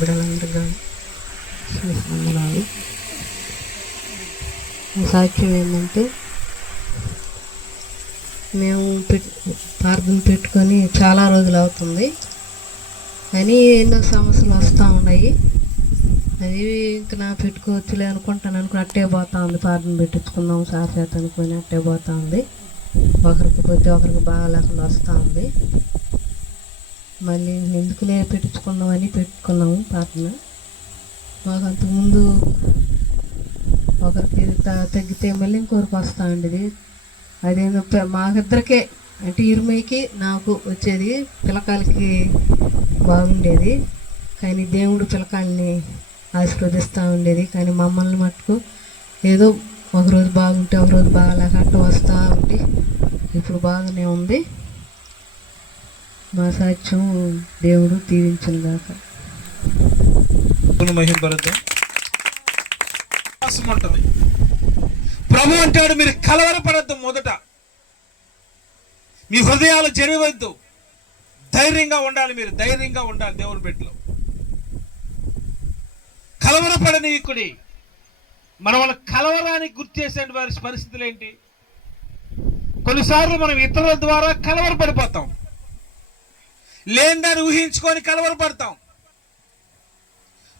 దేవుని బిడ్డలందరూ కానీ వందనాలు సాక్ష్యం ఏంటంటే మేము పెట్ ప్రార్థన పెట్టుకొని చాలా రోజులు అవుతుంది. అని ఎన్నో సమస్యలు వస్తూ ఉన్నాయి. అది ఇంకా నా పెట్టుకోవచ్చులే అనుకుంటాను. అనుకుని అట్టే పోతా ఉంది. ప్రార్థన పెట్టించుకుందాం సార్ చేత అనుకుని అట్టే పోతా ఉంది. ఒకరికి పోతే ఒకరికి బాగా లేకుండా వస్తూ ఉంది. మళ్ళీ ఎందుకులే పెట్టించుకుందామని పెట్టుకున్నాము ప్రార్థన మాకు అంతకుముందు ఒకరికి తగ్గితే మళ్ళీ ఇంకొకరికి వస్తూ ఉండేది. అదేందో మాకిద్దరికే అంటే ఇరుమైకి నాకు వచ్చేది పిల్లకాయలకి బాగుండేది. కానీ దేవుడు పిల్లకాయల్ని ఆశీర్వదిస్తూ ఉండేది. కానీ మమ్మల్ని మట్టుకు ఏదో ఒకరోజు బాగుంటే ఒకరోజు బాగాలేక అట్ట వస్తూ ఉండి ఇప్పుడు బాగానే ఉంది. మా సాక్ష్యం దేవుడు తీరించిన దాకా ఉంటుంది. ప్రభు అంటాడు మీరు కలవరపడద్దు మొదట. మీ హృదయాలు జరగవద్దు. ధైర్యంగా ఉండాలి మీరు ధైర్యంగా ఉండాలి దేవుని బిడ్డలో. కలవరపడనీయకుడి మన వాళ్ళ కలవరానికి గుర్తు చేసే వారి పరిస్థితులు ఏంటి? కొన్నిసార్లు మనం ఇతరుల ద్వారా కలవరపడిపోతాం. లేని దాన్ని ఊహించుకొని కలవరపడతాం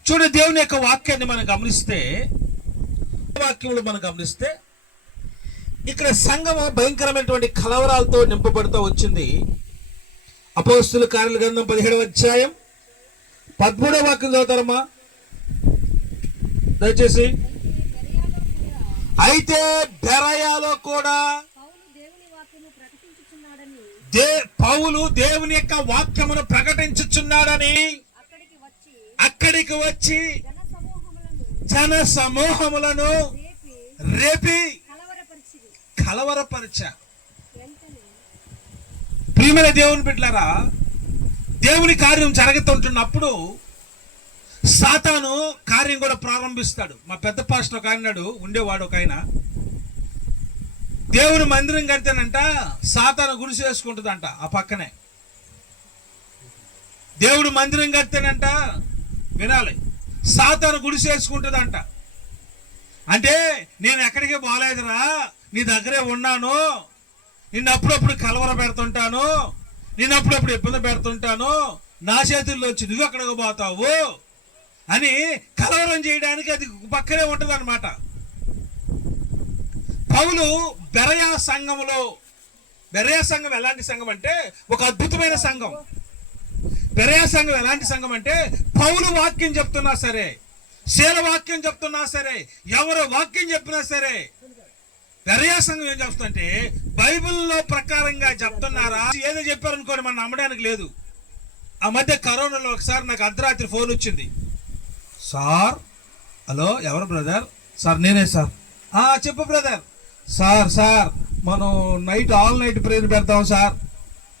చూడు దేవుని యొక్క వాక్యాన్ని మనం గమనిస్తే వాక్యములు మనం గమనిస్తే ఇక్కడ సంఘము భయంకరమైనటువంటి కలవరాలతో నింపబడుతూ వచ్చింది. అపోస్తుల కార్యల గ్రంథం పదిహేడవ అధ్యాయం పదమూడవ వాక్యం చదువుతారమ్మా. దయచేసి. అయితే బెరయాలో కూడా దే పౌలు దేవుని యొక్క వాక్యమును ప్రకటించుచున్నాడని అక్కడికి వచ్చి జన సమూహములను రేపి కలవరపరిచ. ప్రియమైన దేవుని బిడ్డలారా దేవుని కార్యం జరుగుతుంటున్నప్పుడు సాతాను కార్యం కూడా ప్రారంభిస్తాడు. మా పెద్ద పాస్టర్ ఒక ఆయనాడు ఉండేవాడు ఒక ఆయన. దేవుని మందిరం కడితేనంట సాతాను గుడిసె వేసుకుంటుందంట ఆ పక్కనే. దేవుడు మందిరం కడితేనంట వినాలి. సాతాను గుడిసేసుకుంటుందంట అంటే నేను ఎక్కడికి పోలేదురా నీ దగ్గరే ఉన్నాను. నిన్ను అప్పుడప్పుడు కలవర పెడుతుంటాను. నిన్ను అప్పుడప్పుడు ఇబ్బంది పెడుతుంటాను. నా చేతుల్లో వచ్చి నువ్వు ఎక్కడికి పోతావు? అని కలవరం చేయడానికి అది పక్కనే ఉంటుంది అనమాట పౌలు బెరయా సంఘములో బెరయా సంఘం ఎలాంటి సంఘం అంటే ఒక అద్భుతమైన సంఘం. బెరయా సంఘం ఎలాంటి సంఘం అంటే పౌలు వాక్యం చెప్తున్నా సరే శీల వాక్యం చెప్తున్నా సరే ఎవరు వాక్యం చెప్పినా సరే బెరయా సంఘం ఏం చెప్తుందంటే బైబిల్లో ప్రకారంగా చెప్తున్నారా? ఏదో చెప్పారనుకోండి మనం నమ్మడానికి లేదు. ఆ మధ్య కరోనాలో ఒకసారి నాకు అర్ధరాత్రి ఫోన్ వచ్చింది. సార్ హలో ఎవరు బ్రదర్? సార్ నేనే సార్. చెప్పు బ్రదర్. సార్ సార్ మనం నైట్ ఆల్ నైట్ ప్రేయర్ పెడతాం సార్.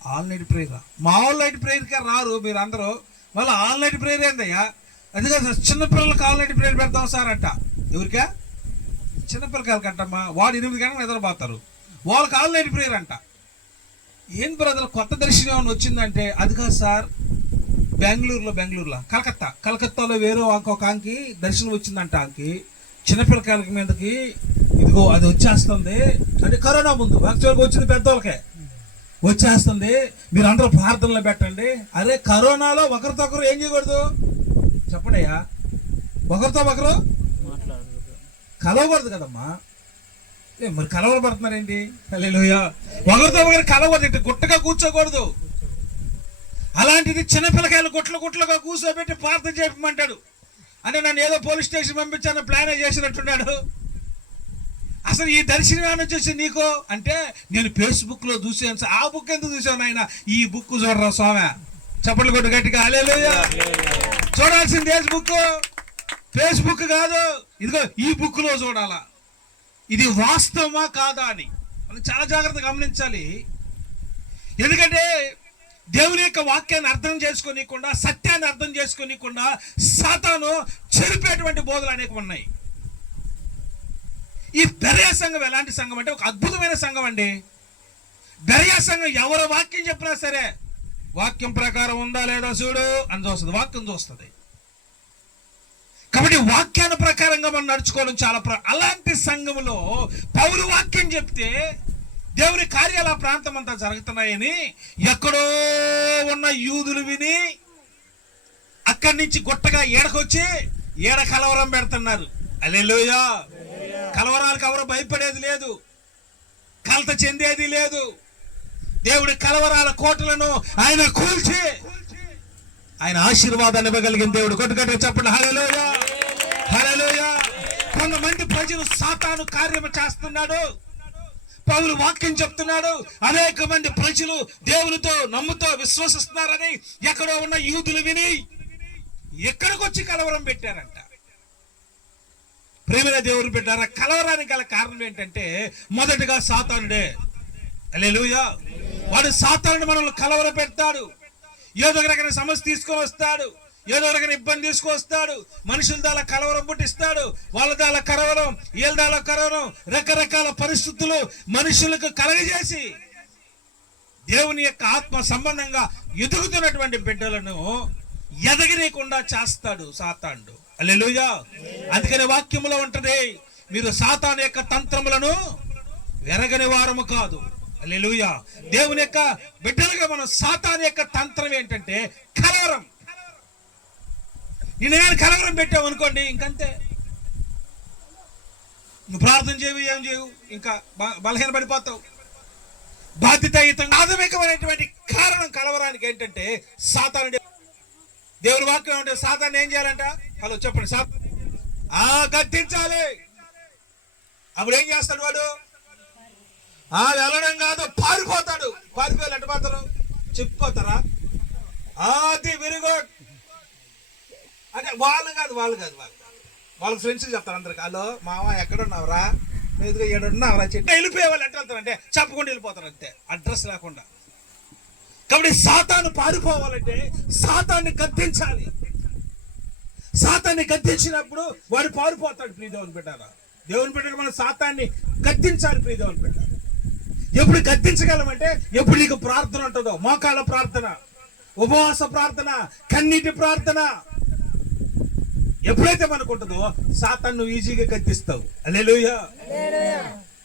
All night prayer? మా నైట్ ప్రేయర్కే రారు మీరు అందరూ మళ్ళీ ఆల్ నైట్ ప్రేయర్ ఏందయ్యా? అది కాదు సార్ చిన్నపిల్లలకి ఆల్ నైట్ ప్రేయర్ పెడతాం సార్ అంట ఎవరికా చిన్నపిల్లకాయలకి అంటమ్మా వాడు ఎనిమిది గంటలకు నిద్రపోతారు. వాళ్ళకి ఆల్ నైట్ ప్రేయర్ అంట. ఏం బ్రదర్ కొత్త దర్శనం ఏమైనా వచ్చిందంటే అది కాదు సార్. బెంగళూరులో బెంగళూరులో. కలకత్తా. కలకత్తాలో వేరే ఇంకొక ఆంకి దర్శనం వచ్చిందంట ఆంకి. చిన్నపిల్లకాయలకి మీదకి ఇదిగో అది వచ్చేస్తుంది. అంటే కరోనా ముందు యాక్చువల్గా వచ్చింది పెద్దోళ్ళకే. వచ్చేస్తుంది. మీరు అందరూ ప్రార్థనలు పెట్టండి. అరే కరోనాలో ఒకరితో ఒకరు ఏం చేయకూడదు? చెప్పడయ్యా ఒకరితో ఒకరు కలవకూడదు కదమ్మా. ఏ మరి కలవలు పడుతున్నారేంటి హల్లెలూయా. ఒకరితో ఒకరు కలవదు ఇటు గుట్టగా కూర్చోకూడదు. అలాంటిది చిన్నపిల్లకాయలు గుట్ల గుట్లుగా కూర్చోబెట్టి ప్రార్థన చేయమంటాడు. అంటే నన్ను ఏదో పోలీస్ స్టేషన్ పంపించాను ప్లాన్ చేసినట్టున్నాడు. అసలు ఈ దర్శనం ఏమైనా వచ్చేసి నీకు? అంటే నేను ఫేస్బుక్లో చూసాను సార్. ఆ బుక్ ఎందుకు చూసాను ఆయన ఈ బుక్ చూడరా స్వామి? చప్పట్లు కొట్టు గట్టిగా. అలేలుయ్యా చూడాల్సింది ఏ బుక్? ఫేస్బుక్ కాదు. ఇదిగో ఈ బుక్లో చూడాలా. ఇది వాస్తవమా కాదా అని. మనం చాలా జాగ్రత్తగా గమనించాలి. ఎందుకంటే దేవుని యొక్క వాక్యాన్ని అర్థం చేసుకోనీయకుండా సత్యాన్ని అర్థం చేసుకోనీయకుండా సాతాను చెరిపేటువంటి బోధలు అనేక ఉన్నాయి ఈ బెరయా సంఘం ఎలాంటి సంఘం అంటే ఒక అద్భుతమైన సంఘం అండి. బెరయా సంఘం ఎవరు వాక్యం చెప్పినా సరే వాక్యం ప్రకారం ఉందా లేదా చూడు అని చూస్తుంది వాక్యం చూస్తుంది. కాబట్టి వాక్యాన ప్రకారంగా మనం నడుచుకోవడం చాలా ప్ర- అలాంటి సంఘములో పౌరు వాక్యం చెప్తే దేవుని కార్యాల ప్రాంతం అంతా జరుగుతున్నాయని ఎక్కడో ఉన్న యూదులు విని అక్కడి నుంచి గుట్టగా ఏడకొచ్చి ఏడ కలవరం పెడుతున్నారు. అలెలుయా కలవరాలకు ఎవరు భయపడేది లేదు. కలత చెందేది లేదు. దేవుడి కలవరాల కోటలను ఆయన కూల్చి ఆయన ఆశీర్వాదాన్ని ఇవ్వగలిగిన దేవుడు. కొట్టుకట్టు చెప్పండి హలలోయ హలలోయ కొంతమంది ప్రజలు సాతాను కార్యము చేస్తున్నాడు. పౌలు వాక్యం చెప్తున్నాడు. అనేక మంది ప్రజలు దేవునితో నమ్ముతో విశ్వసిస్తున్నారని ఎక్కడో ఉన్న యూదులు విని ఎక్కడికొచ్చి కలవరం పెట్టారంట? ప్రేమల దేవుడు పెట్టారా కలవరానికి గల కారణం ఏంటంటే మొదటిగా సాతానుడే. అలెలుయా వాడు సాతానుడు మనల్ని కలవర పెడతాడు. ఏదో ఒక రకమైన సమస్య తీసుకొని వస్తాడు. ఏదో రకమైన ఇబ్బంది తీసుకొస్తాడు మనుషుల దాల కలవరం పుట్టిస్తాడు. వాళ్ళ దాల కలవరం వీళ్ళ దాల కలవరం రకరకాల పరిస్థితులు మనుషులకు కలగజేసి దేవుని యొక్క ఆత్మ సంబంధంగా ఎదుగుతున్నటువంటి బిడ్డలను ఎదగనీయకుండా చేస్తాడు సాతాండు అల్లెలుయా అందుకనే వాక్యములో ఉంటది మీరు సాతాన్ యొక్క తంత్రములను వెరగని వారము కాదు. అల్లెలుయా దేవుని యొక్క బిడ్డలుగా మనం సాతాన్ యొక్క తంత్రం ఏంటంటే కలవరం. నేను కలవరం పెట్టావు అనుకోండి ఇంకంతే. నువ్వు ప్రార్థన చేయవు ఏం చేయవు ఇంకా బలహీన పడిపోతావు. బాధ్యతాయుతంగా ప్రాథమికమైనటువంటి కారణం కలవరానికి ఏంటంటే సాతానుడి దేవుని వాక్యం అంటే సాతాన్ని ఏం చేయాలంట? హలో చెప్పండి సాత ఆ గద్దించాలి. అప్పుడు ఏం చేస్తాడు వాడు? ఆ వెళ్ళడం కాదు పారిపోతాడు. పారిపోయాలి అంటే పోతారు చెప్పిపోతారా? అది వెరీ గుడ్ అంటే వాళ్ళు కాదు వాళ్ళు కాదు వాళ్ళు వాళ్ళ ఫ్రెండ్స్ చెప్తారు అందరికి. హలో మామ ఎక్కడున్నావురా? మీదుగా ఏడున్నావురా చెట్టు వెళ్ళిపోయే వాళ్ళు ఎట్ట వెళ్తారంటే చెప్పకుండా వెళ్ళిపోతారు అంతే అడ్రస్ లేకుండా కాబట్టి సాతాను పారిపోవాలంటే సాతాన్ని గద్దించాలి. సాతాన్ని గద్దించినప్పుడు వాడు పారిపోతాడు ప్రియ దేవుని పెట్టారా దేవుని పెట్టారు మన సాతాన్ని గద్దించాలి ప్రియ దేవుని పెట్టారు ఎప్పుడు గద్దించగలమంటే ఎప్పుడు నీకు ప్రార్థన ఉంటుందో మోకాళ్ళ ప్రార్థన ఉపవాస ప్రార్థన కన్నీటి ప్రార్థన. ఎప్పుడైతే మనకు ఉంటుందో సాతాన్ని ఈజీగా గద్దిస్తావు. అల్లెలుయా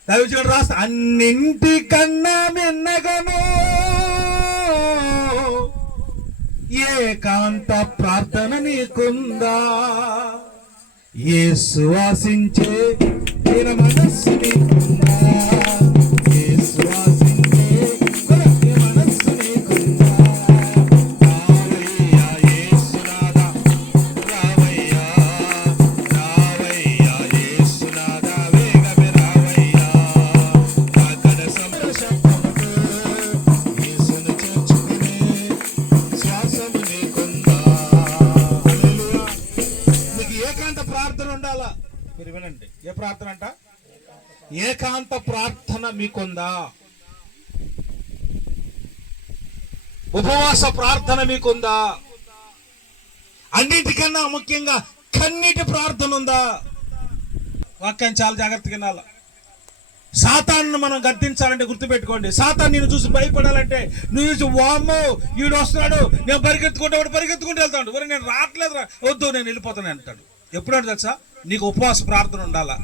దైవజనుడు రాస్తా అన్నింటికన్నా మిన్నగను ఏకాంత ప్రార్థన నీకుందా? ఏ సువాసించే మనస్సు నీకుందా? ఏ ప్రార్థన అంట ఏకాంత ప్రార్థన మీకుందా? ఉపవాస ప్రార్థన మీకుందా? అన్నిటికన్నా ముఖ్యంగా కన్నీటి ప్రార్థన ఉందా? వాక్యం చాలా జాగ్రత్తగా వినాలా. సాతాన్ని మనం గద్దించాలంటే గుర్తుపెట్టుకోండి. సాతాన్ నేను చూసి భయపడాలంటే నువ్వు చూసి వామ్మో వీడు వస్తున్నాడు. నేను పరిగెత్తుకుంటే వాడు పరిగెత్తుకుంటూ వెళ్తాడు. వరే నేను రావట్లేదు రా వద్దు నేను వెళ్ళిపోతాను అంటాడు. ఎప్పుడంటే తెలుసా? నీకు ఉపవాస ప్రార్థన ఉండాలా?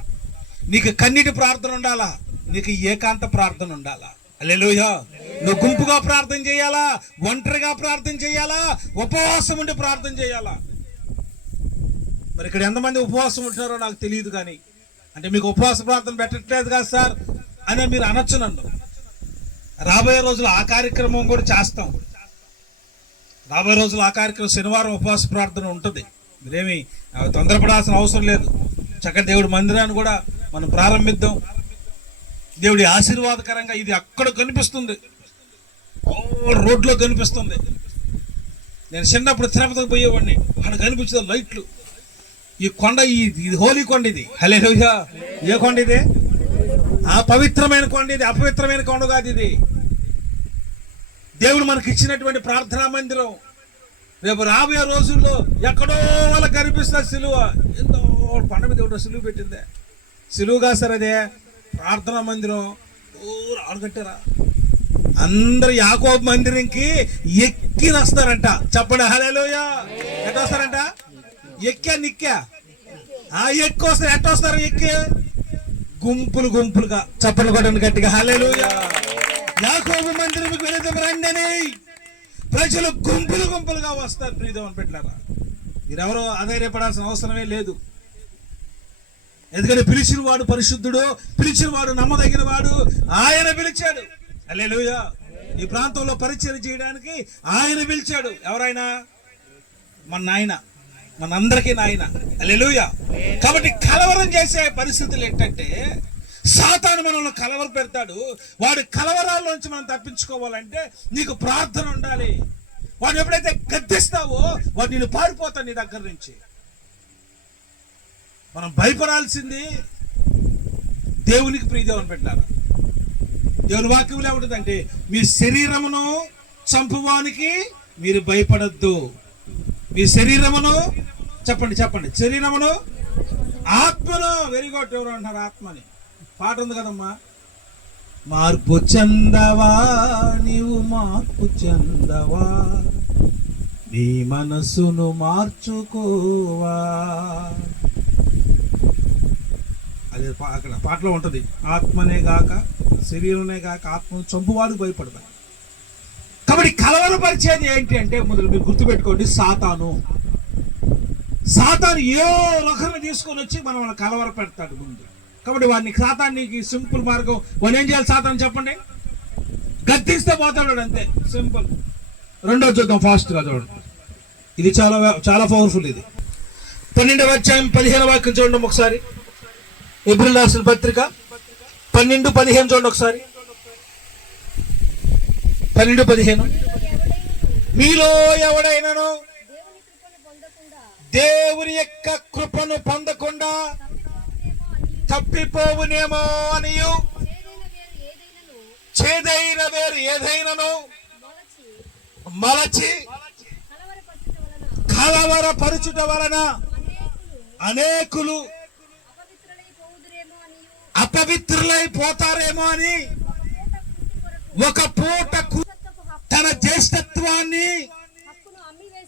నీకు కన్నీటి ప్రార్థన ఉండాలా? నీకు ఏకాంత ప్రార్థన ఉండాలా? అల్లెలుయా నువ్వు గుంపుగా ప్రార్థన చేయాలా? ఒంటరిగా ప్రార్థన చేయాలా? ఉపవాసం ఉండి ప్రార్థన చేయాలా? మరి ఇక్కడ ఎంతమంది ఉపవాసం ఉంటున్నారో నాకు తెలియదు కానీ అంటే మీకు ఉపవాస ప్రార్థన పెట్టట్లేదు కదా సార్ అని మీరు అనొచ్చు నన్ను. రాబోయే రోజులు ఆ కార్యక్రమం కూడా చేస్తాం. రాబోయే రోజులు ఆ కార్యక్రమం శనివారం ఉపవాస ప్రార్థన ఉంటుంది. మీరేమి తొందరపడాల్సిన అవసరం లేదు. చక్కటి దేవుడి మందిరాన్ని కూడా మనం ప్రారంభిద్దాం. దేవుడి ఆశీర్వాదకరంగా ఇది అక్కడ కనిపిస్తుంది. రోడ్లో కనిపిస్తుంది. నేను చిన్నప్పుడు తిరుపతికి పోయేవాడిని. అక్కడ కనిపించే లైట్లు. ఈ కొండ ఈ ఇది హోలీ కొండ ఇది. హలే ఏ కొండ ఇది? ఆ పవిత్రమైన కొండ ఇది అపవిత్రమైన కొండ కాదు ఇది. దేవుడు మనకి ఇచ్చినటువంటి ప్రార్థనా మందిరం. రేపు రాబోయే రోజుల్లో ఎక్కడో వాళ్ళకి కనిపిస్తుంది సిలువ. ఎంతో పండ మీద ఒకటి సిలువ పెట్టిందే. సిలువ కాదు అదే. ప్రార్థనా మందిరం. దూరం ఆడగట్టారా. అందరు యాకోబ్ మందిరంకి ఎక్కి వస్తారంట చెప్పండి హలేలోయా ఎట్ట వస్తారంట ఎక్కా నిక్కా? ఆ ఎక్కువ వస్తారు ఎట్ట వస్తారు ఎక్కి? గుంపులు గుంపులుగా. చప్పలు కొట్టండి గట్టిగా. హలేలోయా యాకోబు మందిరం వెళితే రండి ప్రజలు గుంపులు గుంపులుగా వస్తారు ప్రీతం పెట్టారా మీరెవరో అధైర్యపడాల్సిన అవసరమే లేదు. ఎందుకంటే పిలిచిన వాడు పరిశుద్ధుడు పిలిచిన వాడు నమ్మదగిన వాడు ఆయన పిలిచాడు. అల్లెలుయా ఈ ప్రాంతంలో పరిచయం చేయడానికి ఆయన పిలిచాడు. ఎవరైనా? మన నాయన. మనందరికీ నాయన. అల్లెలుయా కాబట్టి కలవరం చేసే పరిస్థితులు ఏంటంటే సాతాను మనల్ని కలవర పెడతాడు. వాడి కలవరాల్లోంచి మనం తప్పించుకోవాలంటే నీకు ప్రార్థన ఉండాలి. వాడు ఎప్పుడైతే గద్దిస్తావో వాడు నేను పారిపోతాను నీ దగ్గర నుంచి. మనం భయపడాల్సింది దేవునికి ప్రియదేవని పెట్టాలి దేవుని వాక్యంలో ఏముంటుందంటే మీ శరీరమును చంపువానికి మీరు భయపడద్దు. మీ శరీరమును చెప్పండి చెప్పండి శరీరమును ఆత్మను వెరీ గుడ్ ఎవరు అంటారు ఆత్మని. పాట ఉంది కదమ్మా. మార్పు చెందవా నీవు మార్పు చెందవా? నీ మనసును మార్చుకోవా? అది అక్కడ పాటలో ఉంటుంది. ఆత్మనే గాక శరీరమే గాక ఆత్మను చంపువాడు భయపడతాడు. కాబట్టి కలవరపరిచేది ఏంటి అంటే మొదలు మీరు గుర్తుపెట్టుకోండి సాతాను. సాతాను ఏ ఒకరిని తీసుకొని వచ్చి మనం కలవర పెడతాడు ముందు. కాబట్టి వారిని సాతానికి సింపుల్ మార్గం. వాళ్ళు ఏం చేయాలి సాతాను చెప్పండి? గద్దిస్తే పోతాడు అంతే. సింపుల్. రెండో చూద్దాం ఫాస్ట్గా చూడండి. ఇది చాలా చాలా పవర్ఫుల్ ఇది. పన్నెండవ అధ్యాయం పదిహేను వాక్యం చూడండి ఒకసారి. ఏప్రిల్ రాసిన పత్రిక. పన్నెండు పదిహేను చూడండి ఒకసారి. పన్నెండు పదిహేను. మీలో ఎవడైనాను? దేవుని యొక్క కృపను పొందకుండా తప్పిపోవునేమో అనియు. చేదైన వేరు ఏదైనను మలచి కలవరపరుచుట వలన అనేకులు అపవిత్రులై పోతారేమో అని ఒక పూట తన జ్యేష్ఠత్వాన్ని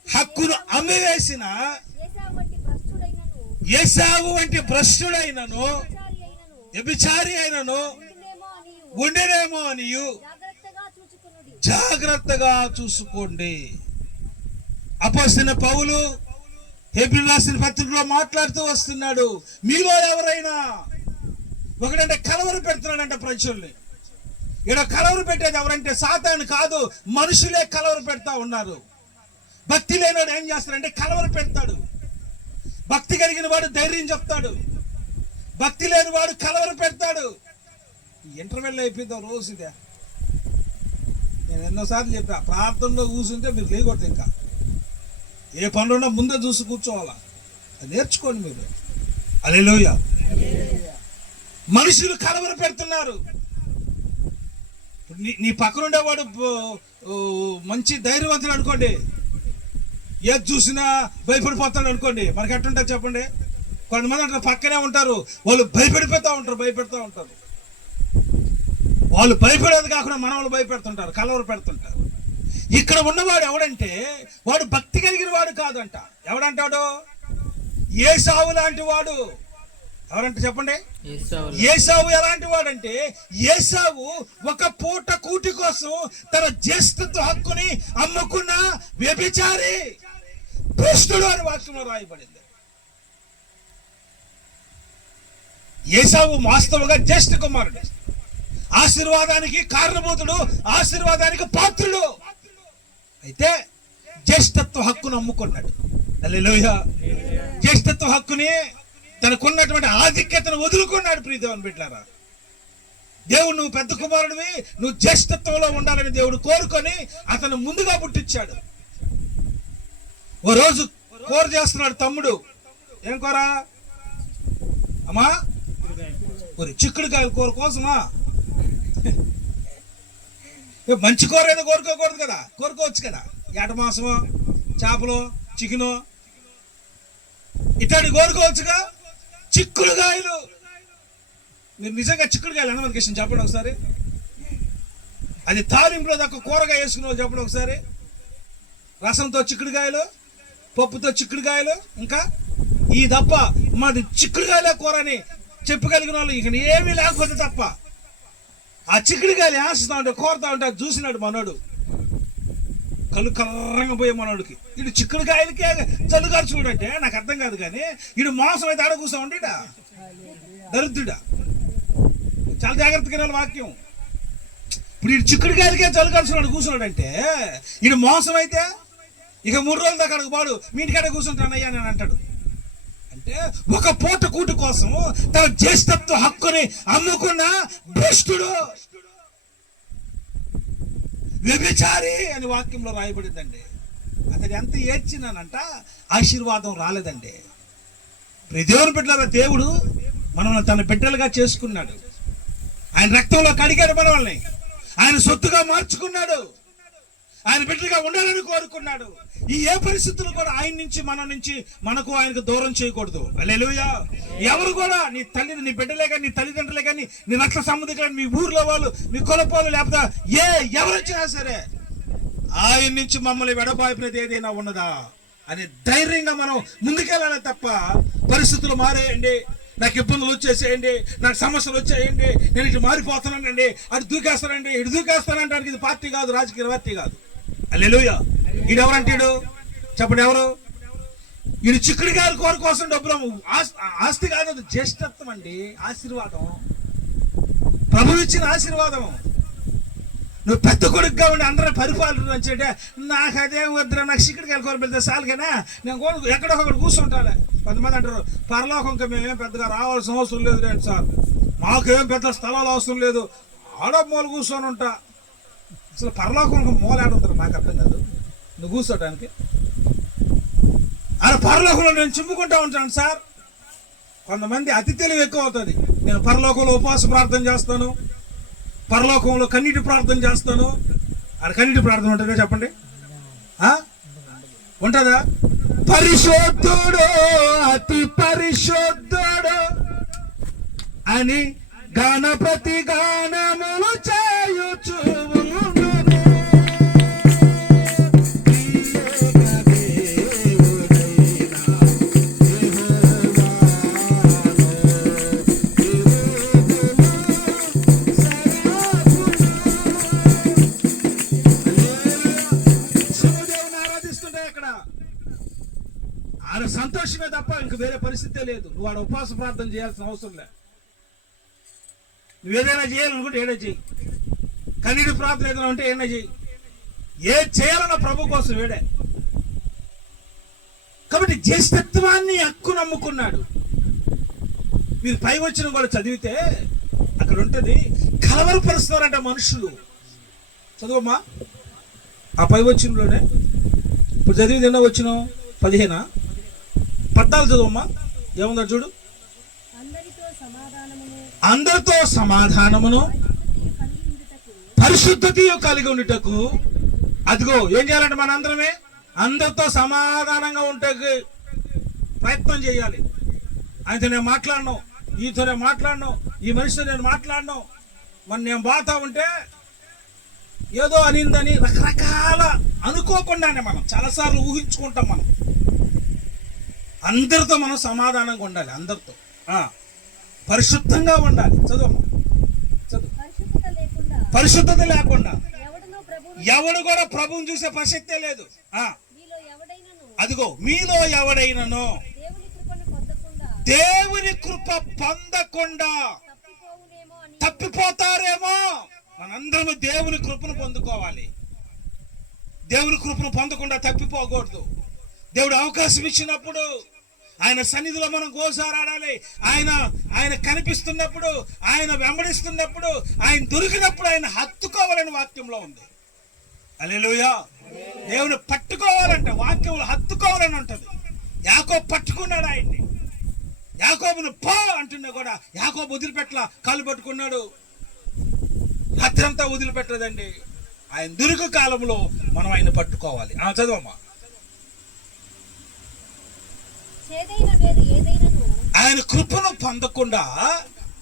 హక్కును అమ్మివేసిన ఏసావు వంటి భ్రష్టుడైనను వ్యభిచారి అయినను వ్యభిచారి అని ఉండేనేమో అనియు. జాగ్రత్తగా చూసుకోండి. అపోసిన పౌలు ఏప్రిల్ రాసిన పత్రికలో మాట్లాడుతూ వస్తున్నాడు మీలో ఎవరైనా ఒకడంటే కలవరు పెడుతున్నాడంట ప్రజల్ని ఇక్కడ కలవరు పెట్టేది ఎవరంటే సాతాను కాదు మనుషులే కలవరు పెడతా ఉన్నారు. భక్తి లేనివాడు ఏం చేస్తాడంటే కలవరు పెడతాడు. భక్తి కలిగిన వాడు ధైర్యం చెప్తాడు. భక్తి లేని వాడు కలవర పెడతాడు. ఇంటర్వెల్ అయిపోయిందో రోజు ఇదే. నేను ఎన్నోసార్లు చెప్పా ప్రార్థనలో కూర్చుంటే మీరు లేకూడదు ఇంకా. ఏ పనులున్నా ముందే చూసి కూర్చోవాలా? అది నేర్చుకోండి మీరు. అదే మనుషులు కలవర పెడుతున్నారు. నీ నీ పక్కనుండేవాడు మంచి ధైర్యవంతుడు అనుకోండి. ఏది చూసినా భయపడిపోతాడు అనుకోండి. మనకి ఎట్టుంటారు చెప్పండి? కొంతమంది అంటే పక్కనే ఉంటారు. వాళ్ళు భయపడిపోతూ ఉంటారు భయపెడతా ఉంటారు. వాళ్ళు భయపడేది కాకుండా మన వాళ్ళు భయపెడుతుంటారు కలవర పెడుతుంటారు. ఇక్కడ ఉన్నవాడు ఎవడంటే వాడు భక్తి కలిగిన వాడు కాదంట. ఎవడంటాడు ఏసావు లాంటి వాడు. ఎవరంటే చెప్పండి? ఏసావు ఎలాంటి వాడంటే ఏసావు ఒక పూట కూటి కోసం తన జ్యేష్ఠత్వ హక్కుని అమ్ముకున్న వ్యభిచారి. భ్రష్టుడు అని వాక్యంలో రాయబడింది. ఏసావు వాస్తవంగా జ్యేష్ఠ కుమారుడు. ఆశీర్వాదానికి కారణభూతుడు ఆశీర్వాదానికి పాత్రుడు. అయితే జ్యేష్ఠత్వ హక్కును అమ్ముకున్నాడు. హల్లెలూయ. జ్యేష్ఠత్వ హక్కుని తనకున్నటువంటి ఆధిక్యతను వదులుకున్నాడు ప్రీదేవన్ బిడ్డారా దేవుడు నువ్వు పెద్ద కుమారుడివి నువ్వు జ్యేష్ఠత్వంలో ఉండాలని దేవుడు కోరుకొని అతను ముందుగా పుట్టించాడు. ఓ రోజు కోర చేస్తున్నాడు తమ్ముడు. ఏం కూర? అమ్మా ఒరి చిక్కుడుకాయల కూర కోసమా? మంచి కూర ఏదో కోరుకోకూడదు కదా? కోరుకోవచ్చు కదా? ఏట మాసమో చేపలు చికెను? ఇట్లాంటి కోరుకోవచ్చుగా? చిక్కుడుకాయలు. మీరు నిజంగా చిక్కుడుకాయలు అన్నమని కృష్ణ చెప్పండి ఒకసారి. అది తాలింపులో తక్కువ కూరగా వేసుకున్న వాళ్ళు చెప్పండి ఒకసారి. రసంతో చిక్కుడుకాయలు. పప్పుతో చిక్కుడుకాయలు ఇంకా? ఈ తప్ప మాది చిక్కుడుగాయలే కూరని చెప్పగలిగిన వాళ్ళు ఇక ఏమీ లేకపోతే తప్ప. ఆ చిక్కుడుకాయలు వేస్తా ఉంటే కోరుతా ఉంటే చూసినాడు మనోడు. కళ్ళు కర్రంగా పోయే మనోడికి. ఇటు చిక్కుడుకాయలకే చల్లుగారు చూడంటే నాకు అర్థం కాదు కానీ ఇటు మాంసం అయితే ఆడ కూర్చో ఉండేడా దరిద్రుడా. చాలా జాగ్రత్తగా వాక్యం. ఇప్పుడు ఇటు చిక్కుడుకాయలకే చల్లుగాల్చున్నాడు కూర్చున్నాడంటే ఇటు మోసం అయితే ఇక మూడు రోజుల దాకా అక్కడికి పాడు మీ ఇంటికాడ కూర్చుంటానయ్యా నేను అంటాడు. అంటే ఒక పూట కూటు కోసం తన జ్యేష్ఠత్వ హక్కుని అమ్ముకున్న భ్రష్టుడు. వ్యభిచారి అని వాక్యంలో రాయబడిందండి. అతడు ఎంత ఏడ్చినానంట ఆశీర్వాదం రాలేదండి. ప్రియ దేవుని బిడ్డలారా దేవుడు మనల్ని తన బిడ్డలుగా చేసుకున్నాడు. ఆయన రక్తంలో కడిగాడు మనల్ని. ఆయన సొత్తుగా మార్చుకున్నాడు. ఆయన బిడ్డగా ఉండాలని కోరుకున్నాడు. ఈ ఏ పరిస్థితులు కూడా ఆయన నుంచి మన నుంచి మనకు ఆయనకు దూరం చేయకూడదు. అల్లెలుయా ఎవరు కూడా నీ తల్లి నీ బిడ్డలే కానీ నీ తల్లిదండ్రులే కానీ నీ రక్త సంబంధికులు కానీ మీ ఊర్లో వాళ్ళు మీ కులపోలు లేకపోతే ఏ ఎవరొచ్చినా సరే ఆయన నుంచి మమ్మల్ని వెడబాపినది ఏదైనా ఉన్నదా? అని ధైర్యంగా మనం ముందుకెళ్ళాలి తప్ప పరిస్థితులు మారేయండి. నాకు ఇబ్బందులు వచ్చేసేయండి. నాకు సమస్యలు వచ్చేయండి. నేను ఇటు మారిపోతానండి అటు దూకేస్తానండి. ఇటు దూకేస్తానంటానికి ఇది పార్టీ కాదు రాజకీయ పార్టీ కాదు. అల్లెలుయ. ఈడు ఎవరంటాడు చెప్పండి ఎవరు? ఈడు చిక్కుడు గారి కోర కోసం డబ్బులు ఆస్తి కాదు అది జ్యేష్ఠత్వం అండి. ఆశీర్వాదం. ప్రభు ఇచ్చిన ఆశీర్వాదం. నువ్వు పెద్ద కొడుకుగా ఉండి అందరూ పరిపాలన అంటే నాకు అదే వద్దురా నాకు చిక్కడికి వెళ్ళి పెడితే సాలుగానే నేను కూడా ఎక్కడో ఒకటి కూర్చుంటాను కొంతమంది అంటారు పరలోకంకి మేమేం పెద్దగా రావాల్సిన అవసరం లేదు రండి సార్. మాకేం పెద్ద స్థలాలు అవసరం లేదు. ఆడమ్మలు మూల కూర్చొని ఉంటా. అసలు పరలోకం మూల ఆడ నాకు అర్థం కాదు. నువ్వు కూర్చోటానికి. అలా పరలోకంలో నేను చిమ్ముకుంటా ఉంటాను సార్. కొంతమంది అతి తెలివి ఎక్కువ అవుతుంది. నేను పరలోకంలో ఉపవాస ప్రార్థన చేస్తాను. పరలోకంలో కన్నీటి ప్రార్థన చేస్తాను. అది కన్నీటి ప్రార్థన ఉంటుందా చెప్పండి? ఉంటుందా? పరిశోద్ధుడు అతి పరిశోద్ధుడు అని గణపతి గానములు చేయుచు నీకు వేరే పరిస్థితే లేదు. నువ్వు ఆడ ఉపవాస ప్రార్థన చేయాల్సిన అవసరం లే. నువ్వు ఏదైనా చేయాలనుకుంటే ఏదో చేయి. కన్నీటి ప్రార్థన ఏదైనా ఉంటే ఏదైనా చేయి. ఏ చేయాలన్న ప్రభు కోసం వేడే కాబట్టి జ్యేష్ఠత్వాన్ని హక్కు నమ్ముకున్నాడు. మీరు పై వచ్చిన కూడా చదివితే అక్కడ ఉంటుంది కలవరపరుస్తున్నారంట మనుషులు. చదువమ్మా. ఆ పై వచ్చినలోనే ఇప్పుడు చదివింది ఎన్నో వచ్చిన పదిహేనా? పద్నాలుగు చదువమ్మా. ఏముందో చూడు. అందరితో సమాధానమును పరిశుద్ధతయు కలిగి ఉండుటకు. అదిగో ఏం చేయాలంటే మన అందరమే అందరితో సమాధానంగా ఉంటే ప్రయత్నం చేయాలి. ఆయనతో నేను మాట్లాడను ఈతో నేను మాట్లాడను ఈ మనిషితో నేను మాట్లాడను. మరి నేను బాతా ఉంటే ఏదో అనిందని రకరకాల అనుకోకుండానే మనం చాలాసార్లు ఊహించుకుంటాం మనం. అందరితో మనం సమాధానంగా ఉండాలి అందరితో. ఆ, పరిశుద్ధంగా ఉండాలి. చదువు చదువు. పరిశుద్ధత లేకుండా ఎవడు కూడా ప్రభువుని చూసే ప్రసక్తే లేదు. అదిగో మీలో ఎవడైనను. దేవుని కృప పొందకుండా తప్పిపోతారేమో. మనందరము దేవుని కృపను పొందుకోవాలి. దేవుని కృపను పొందకుండా తప్పిపోకూడదు. దేవుడు అవకాశం ఇచ్చినప్పుడు ఆయన సన్నిధిలో మనం గోసారాడాలి. ఆయన ఆయన కనిపిస్తున్నప్పుడు ఆయన వెంబడిస్తున్నప్పుడు ఆయన దొరికినప్పుడు ఆయన హత్తుకోవాలని వాక్యంలో ఉంది. అలెలుయా దేవుని పట్టుకోవాలంట వాక్యములు హత్తుకోవాలని ఉంటుంది. యాకో పట్టుకున్నాడు ఆయన్ని. యాకోబును పో అంటున్నా కూడా యాకోబు వదిలిపెట్ల కాలు పట్టుకున్నాడు. రాత్రంతా వదిలిపెట్టలేదండి ఆయన దురుగు కాలంలో మనం ఆయన పట్టుకోవాలి. ఆ చదవమ్మా చేదైన వేరు ఏదైనను ఆయన కృపను పొందకుండా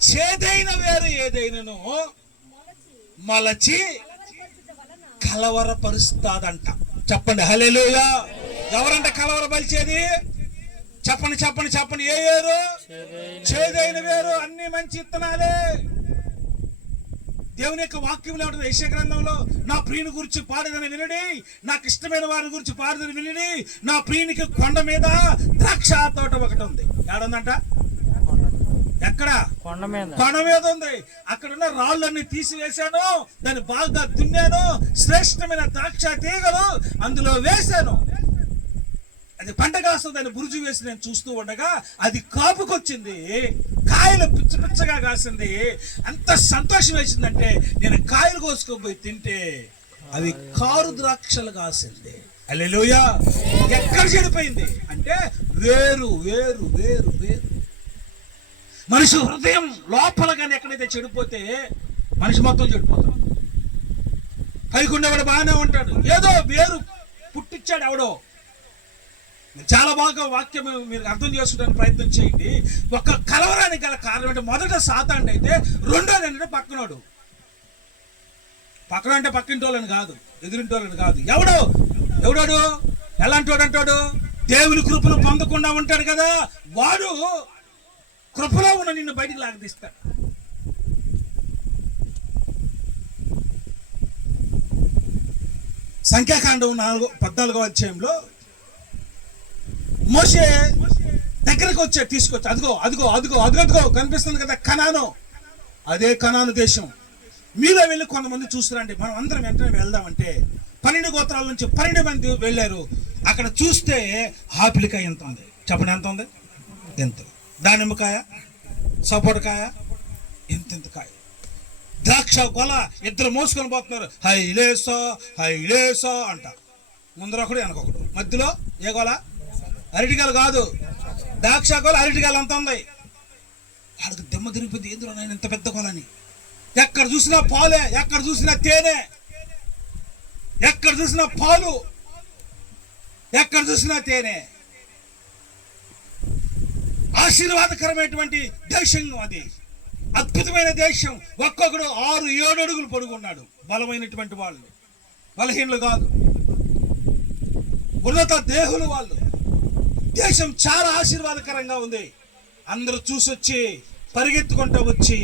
చేదైన వేరు ఏదైనను మొలచి కలవరపరుస్తాదంట. చెప్పండి హలేలుయా ఎవరంట కలవరపరిచేది? చెప్పండి చెప్పండి చెప్పండి. చెప్పండి ఏ ఏరు? చేదైన వేరు అన్ని మంచి ఇత్తనాలే. దేవుని యొక్క వాక్యంలో ఉంటుంది యశ గ్రంథంలో నా ప్రియుని గురించి పాడదని వినడి నాకు ఇష్టమైన వారి గురించి పాడదని వినడి నా ప్రియునికి కొండ మీద ద్రాక్ష తోట ఒకటి ఉంది. ఏడుందంట ఎక్కడ? కొండ మీద. కొండ మీద ఉంది. అక్కడ ఉన్న రాళ్ళన్నీ తీసివేశాను దాన్ని బాగా దున్నాను శ్రేష్టమైన ద్రాక్ష తీగలు అందులో వేశాను. అది పంట కాస్తుంది దాన్ని బురుజు వేసి నేను చూస్తూ ఉండగా అది కాపుకొచ్చింది. కాయలు పిచ్చ పిచ్చగా కాసింది. అంత సంతోషం వేసిందంటే నేను కాయలు కోసుకొని తింటే అవి కారు ద్రాక్షలు కాసింది. అల్లెలుయా ఎక్కడ చెడిపోయింది? అంటే వేరు వేరు వేరు వేరు. మనిషి హృదయం లోపల కానీ ఎక్కడైతే చెడిపోతే మనిషి మొత్తం చెడిపోతాడు. పైకి ఉండేవాడు బాగానే ఉంటాడు. ఏదో వేరు పుట్టించాడు ఎవడో. చాలా బాగా వాక్యం మీరు అర్థం చేసుకోవడానికి ప్రయత్నం చేయండి. ఒక కలవరానికి గల కారణం అంటే మొదట సాతాండి అయితే రెండోది ఏంటంటే పక్కనోడు. పక్కన అంటే పక్కింటోళ్ళని కాదు ఎదురింటోళ్ళని కాదు. ఎవడు? ఎవడాడు? ఎలాంటి వాడు అంటాడు? దేవుని కృపను పొందకుండా ఉంటాడు కదా. వాడు కృపలో ఉన్న నిన్ను బయటికి లాగదీస్తాడు. సంఖ్యాకాండం నాలుగో పద్నాలుగో అధ్యాయంలో మోషే దగ్గరకు వచ్చే తీసుకొచ్చి. అదిగో అదిగో అదిగో అదిగో కనిపిస్తుంది కదా కనాను. అదే కనాను దేశం. మీలో వెళ్ళి కొంతమంది చూస్తారండి మనం అందరం వెంటనే వెళ్దామంటే పన్నెండు గోత్రాల నుంచి పన్నెండు మంది వెళ్ళారు. అక్కడ చూస్తే ఆపిలికాయ ఎంత ఉంది? చెప్పండి ఎంత ఉంది? ఎంత? దానిమ్మకాయ సపోటకాయ ఎంత ఎంత కాయ. ద్రాక్ష గొల ఇద్దరు మోసుకొని పోతున్నారు. హైలేసో హైలేసో అంట. ముందర ఒకడు వెనకొకడు మధ్యలో ఏ గోల? అరటికాయలు కాదు. ద్రాక్ష అరటికాయలు అంత ఉంది వాడికి దెమ్మ తిరిగిపోయింది. ఎందులో నేను ఇంత పెద్ద కొలని ఎక్కడ చూసినా పాలే ఎక్కడ చూసినా తేనె. ఎక్కడ చూసినా పాలు. ఎక్కడ చూసినా తేనె. ఆశీర్వాదకరమైనటువంటి దేశం అది. అద్భుతమైన దేశం. ఒక్కొక్కడు ఆరు ఏడు అడుగులు పొడుగున్నాడు. బలమైనటువంటి వాళ్ళు. బలహీనలు కాదు. ఉన్నత దేహులు వాళ్ళు. దేశం చాలా ఆశీర్వాదకరంగా ఉంది. అందరూ చూసొచ్చి పరిగెత్తుకుంటూ వచ్చి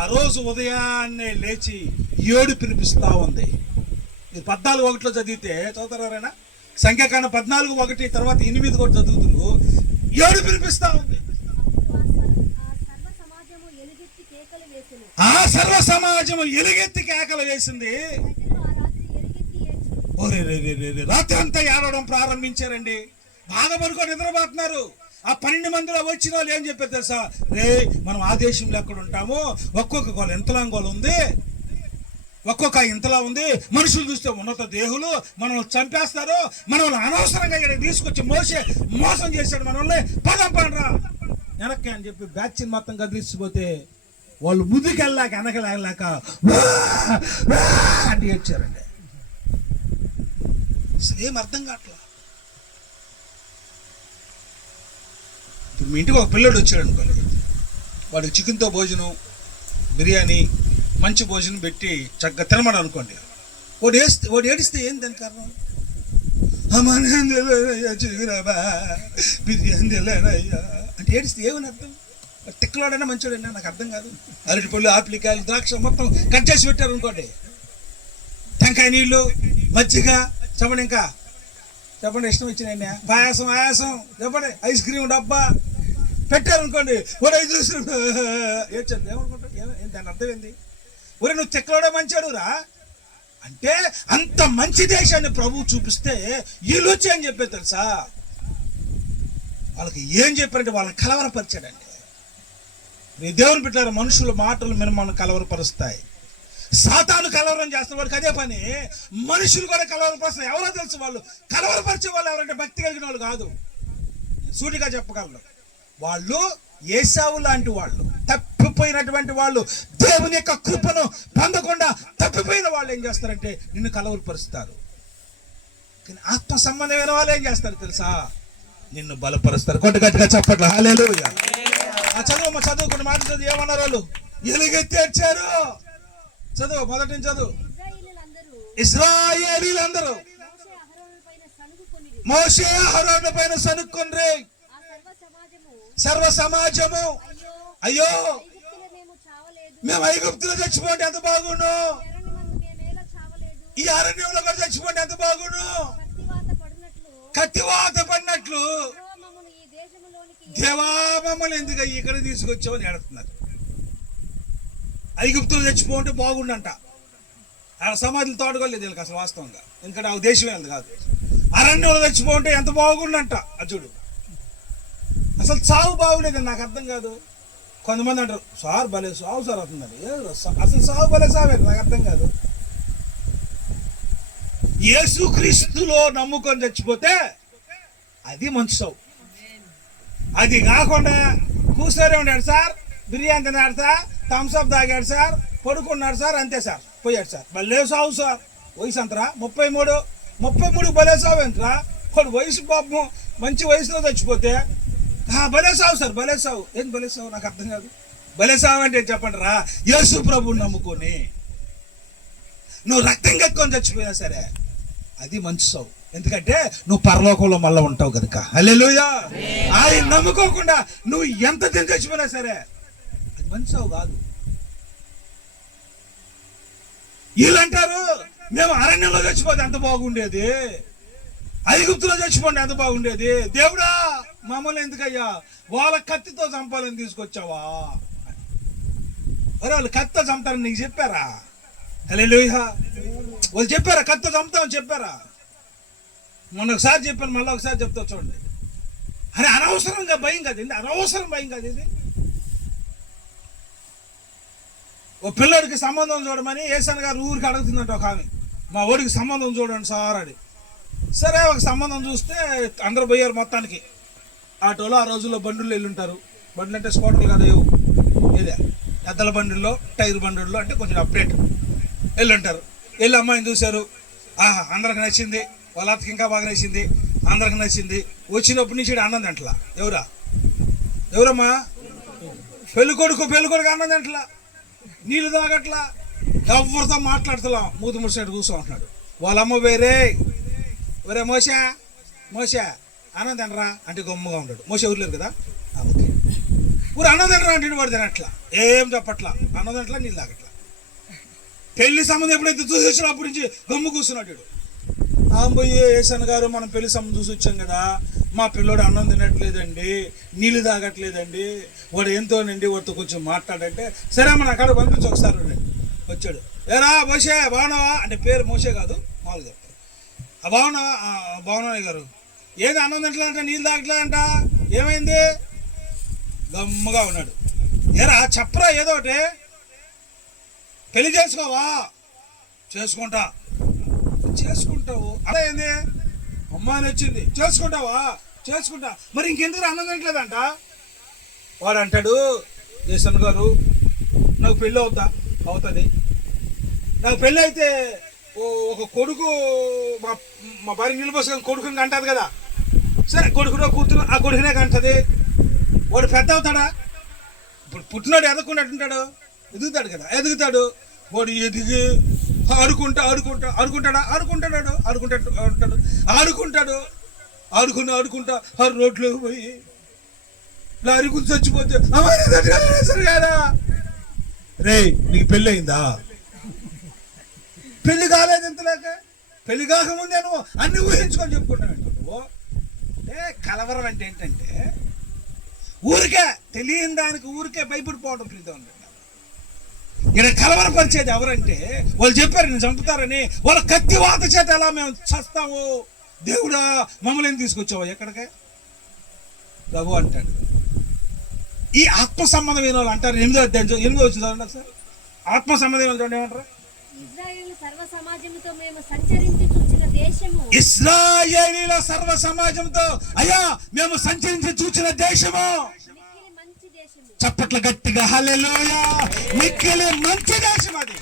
ఆ రోజు ఉదయాన్నే లేచి ఏడు పిలిపిస్తా ఉంది. ఇది పద్నాలుగు ఒకటిలో చదివితే చదువుతారా సంఖ్యాకాండ పద్నాలుగు ఒకటి తర్వాత ఎనిమిది కూడా చదువుతున్నారు. ఏడు పిలిపిస్తా ఉంది. ఆ సర్వ సమాజము సమాజం ఎలుగెత్తి కేకలు వేసింది. రాత్రి అంతా ఏడవడం ప్రారంభించారండి. బాగా పడుకొని నిద్రపోతున్నారు. ఆ పన్నెండు మందిలో వచ్చిన వాళ్ళు ఏం చెప్పారు తెలుసా? రే మనం ఆ దేశంలో ఎక్కడ ఉంటాము ఒక్కొక్క గోళ ఎంతలా గోళ ఉంది. ఒక్కొక్క ఇంతలా ఉంది. మనుషులు చూస్తే ఉన్నత దేహులు మనల్ని చంపేస్తారు. మనల్ని అనవసరంగా ఇక్కడ తీసుకొచ్చి మోసే మోసం చేశాడు మనల్ని. పదం పడరా వెనక్కి అని చెప్పి బ్యాచ్ మొత్తం కదిలిసిపోతే వాళ్ళు ముందుకెళ్ళాక వెనకలేక అంటే ఏడ్చారండి. అసలు ఏం అర్థం కావట్లేదు ఇప్పుడు మీ ఇంటికి ఒక పిల్లడు వచ్చాడు అనుకోండి వాడికి చికెన్తో భోజనం బిర్యానీ మంచి భోజనం పెట్టి చక్కగా తినమని అనుకోండి. వాడు వేస్తే వాడు ఏడిస్తే ఏం దాని కారణం? అమ్మా చిగురాబా బిర్యానీ తెలియదయ్యా అంటే ఏడిస్తే ఏమని అర్థం? తిక్కలాడైనా మంచోడైనా నాకు అర్థం కాదు. అరటి పళ్ళు ఆపిలికాయలు ద్రాక్ష మొత్తం కట్ చేసి పెట్టారు అనుకోండి టెంకాయ నీళ్ళు మజ్జిగ చెప్పండి ఇంకా చెప్పండి ఇష్టం వచ్చినాయన్న పాయాసం ఆయాసం చెప్పండి ఐస్ క్రీమ్ డబ్బా. పెట్టారు అనుకోండి ఒరే చూసి ఏడ్చారు. ఏమనుకుంటారు? ఏమ- దాని అర్థం ఏంది? ఒరే నువ్వు తెక్కలోడే మంచాడురా. అంటే అంత మంచి దేశాన్ని ప్రభువు చూపిస్తే వీళ్ళు వచ్చి అని చెప్పారు తెలుసా? వాళ్ళకి ఏం చెప్పారంటే వాళ్ళని కలవరపరిచాడండి. నీ దేవుని పెట్టారు మనుషుల మాటలు మిమ్మల్ని కలవరపరుస్తాయి. సాతాను కలవరం చేస్తున్నవాడు అదే పని. మనుషులు కూడా కలవరపరుస్తారు ఎవరో తెలుసు వాళ్ళు. కలవరపరిచే వాళ్ళు ఎవరంటే భక్తి కలిగిన వాళ్ళు కాదు. సూటిగా చెప్పగలను. వాళ్ళు ఏసావు లాంటి వాళ్ళు తప్పిపోయినటువంటి వాళ్ళు దేవుని యొక్క కృపను పొందకుండా తప్పిపోయిన వాళ్ళు ఏం చేస్తారంటే నిన్ను కలవరపరుస్తారు. కానీ ఆత్మ సంబంధమైన వాళ్ళు ఏం చేస్తారు తెలుసా? నిన్ను బలపరుస్తారు. కొట్టు గట్టిగా చెప్పట్లు. హాలేలు ఆ చదువు చదువుకుని మాట చదువు. ఏమన్నారు వాళ్ళు? ఎలుగెత్తి వచ్చారు చదువు మొదటి నుంచి చదువు. ఇస్రాయేలీలందరూ మోషే అహరోనుల పైన సనుక్కొని సర్వ సమాజము అయ్యో మేము ఐగుప్తులో చచ్చిపోతే ఎంత బాగుండు ఈ అరణ్యంలో కూడా చచ్చిపోతే ఎంత బాగుండు కత్తివాత పడినట్లు. దేవా మమ్మల్ని ఎందుకు ఇక్కడ తీసుకొచ్చామని ఏడుతున్నారు ఐగుప్తులు చచ్చిపోతే బాగుండంట. ఆ సమాధులు తోడుకోలేదు వీళ్ళకి అసలు వాస్తవంగా. ఎందుకంటే ఆ దేశం వెళ్ళదు కాదు. అరణ్యంలో చచ్చిపోతే ఎంత బాగుండంట అర్జుడు అసలు చావు బాగులేదు నాకు అర్థం కాదు. కొంతమంది అంటారు సార్ భలే సావు సార్ అవుతుందండి. అసలు సావు భలే సావే నాకు అర్థం కాదు. యేసుక్రీస్తులో నమ్ముకొని చచ్చిపోతే అది మంచి సావు. అది కాకుండా కూసారే ఉన్నాడు సార్ బిర్యానీ తిన్నాడు సార్ థమ్స్అప్ తాగాడు సార్ పడుకున్నాడు సార్ అంతే సార్ పోయాడు సార్. భలే సావు సార్. వయసు అంతరా ముప్పై మూడు ముప్పై మూడు భలే సావు ఎంతరా? వాడు వయసు పాపం మంచి వయసులో చచ్చిపోతే భలే సావు సార్ భలే సావు. ఏం భలే సావు? నాకు అర్థం కాదు. భలే సావు అంటే చెప్పండి రా యేసు ప్రభుని నమ్ముకొని నువ్వు రక్తం కక్కుని చచ్చిపోయినా సరే అది మంచి సావు. ఎందుకంటే నువ్వు పరలోకంలో మళ్ళీ ఉంటావు కనుక హల్లెలూయా. ఆయన నమ్ముకోకుండా నువ్వు ఎంత తిని చచ్చిపోయినా సరే మంచావు మంచి వీళ్ళు కాదు. వీళ్ళంటారు మేము అరణ్యంలో చచ్చిపోతే ఎంత బాగుండేది? ఐగుప్తులో చచ్చిపోండి ఎంత బాగుండేది? దేవుడా మమ్మల్ని ఎందుకయ్యా? వాళ్ళ కత్తితో చంపాలని తీసుకొచ్చావా? ఒరే వాళ్ళు కత్త చంపుతారని నీకు చెప్పారా? హల్లెలూయా. వాళ్ళు చెప్పారా? కత్త చంపుతామని చెప్పారా? మొన్న ఒకసారి చెప్పాను మళ్ళీ ఒకసారి చెప్తా చూడండి. అరే అనవసరంగా భయం కాదు. ఇది అనవసరం భయం కాదు ఇది. ఓ పిల్లడికి సంబంధం చూడమని ఏసన్ గారు ఊరికి అడుగుతుందంట ఒక ఆమె. మా ఓడికి సంబంధం చూడండి సార్ అని. సరే ఒక సంబంధం చూస్తే అందరూ పోయారు మొత్తానికి. ఆటోలో ఆ రోజుల్లో బండుల్లో వెళ్ళుంటారు బండ్లు అంటే స్కూటర్లు కదా ఏవు. ఇదే. పెద్దల బండుల్లో టైర్ బండుల్లో అంటే కొంచెం అప్డేట్. వెళ్ళుంటారు వెళ్ళి అమ్మాయిని చూశారు. ఆహా అందరికి నచ్చింది. వాళ్ళ అతకి ఇంకా బాగా నచ్చింది. అందరికి నచ్చింది. వచ్చినప్పటి నుంచి ఈడ ఆనందం అంటలా ఎవరా? ఎవరమ్మా? పెళ్ళికొడుకు కొడుకు పెళ్ళి కొడుకు ఆనందం అంటలా నీళ్ళు తాగట్లా? ఎవరితో మాట్లాడుతున్నాం మూతి ముడిసినట్టు కూర్చో అంటున్నాడు. వాళ్ళ వేరే. ఒరే మోసా మోసా ఆనందనరా అంటే గమ్ముగా ఉంటాడు. మోస ఊర్లేరు కదా? ఓకే. ఊరు అన్నదండ్రా అంటే వాడు తినట్లా? ఏం చెప్పట్లా? అన్నదంట్లా నీళ్ళు తాగట్లా? పెళ్ళి సంబంధం ఎప్పుడైతే చూసి వచ్చినప్పటి నుంచి గమ్ము కూర్చున్నాడు వీడు. ఏసన్ గారు మనం పెళ్ళి సంబంధం చూసి వచ్చాం కదా మా పిల్లోడు అన్నం తినట్లేదండి నీళ్ళు తాగట్లేదండి వాడు ఏంతోనండి వాడితో కొంచెం మాట్లాడంటే సరే మన అక్కడ పంపించి ఒకసారి వచ్చాడు. ఏరా మోసే బాగున్నావా? అంటే పేరు మోసే కాదు మామూలు చెప్తారు ఆ బాగున్నావా? బాగున్నాయి గారు? ఏది అన్నం తింటలేదంట నీళ్ళు తాగట్లేదంట? ఏమైంది? గమ్ముగా ఉన్నాడు. ఏరా చెప్పరా ఏదో ఒకటి? పెళ్ళి చేసుకోవా? చేసుకుంటా. చేసుకుంటావు? అదే ఏంది? అమ్మాయిని వచ్చింది. చేసుకుంటావా? చేసుకుంటా. మరి ఇంకెందుకు అన్నం తింటలేదంట వాడు అంటాడు జేసన్ గారు నాకు పెళ్ళి అవుతా అవుతుంది. నాకు పెళ్ళి అయితే ఓ ఒక కొడుకు మా మా భార్య నిలబోసుకొని కొడుకుని కంటది కదా. సరే కొడుకునో కూతురు ఆ కొడుకునే కంటది. వాడు పెద్ద అవుతాడా? ఇప్పుడు పుట్టినాడు ఎదగకుండా ఉంటాడు ఎదుగుతాడు కదా ఎదుగుతాడు. వాడు ఎదిగి ఆడుకుంటా ఆడుకుంటా ఆడుకుంటాడా? ఆడుకుంటాడు? ఆడుకుంటాడు ఆడుకుంటాడు. ఆడుకుంటాడు. ఆడుకుని ఆడుకుంటా ఆ రోడ్లో పోయి లారీ గురించి చచ్చిపోతే అమ్మాయి రే నీకు పెళ్ళి అయిందా పెళ్ళి కాలేదు ఇంతలేక. పెళ్ళి కాకముందే నువ్వు అన్ని ఊహించుకొని చెప్పుకుంటావు నువ్వు? అంటే కలవరం అంటే ఏంటంటే ఊరికే తెలియని దానికి ఊరికే భయపడిపోవడం ప్రీతం ఉండదు ఇక్కడ కలవరపరిచేది ఎవరంటే వాళ్ళు చెప్పారు నేను చంపుతారని. వాళ్ళ కత్తి వాత చేత ఎలా మేము చస్తాము దేవుడా మమ్మల్ని తీసుకొచ్చావు? ఎక్కడికే? ప్రభు అంటాడు. ఈ ఆత్మ సంబంధమైన వాళ్ళు అంటారు? ఎనిమిదో అధ్యాయం ఎనిమిదో వచ్చింది సార్? ఆత్మ సంబంధమైన వాళ్ళు ఏమంటారు? ఇస్రాయేలీల సర్వ సమాజంతో అయ్యా మేము సంచరించి చూచిన దేశము. చప్పట్లు గట్టిగా హల్లెలూయా! మిక్కిలి మంచి దేశం అది.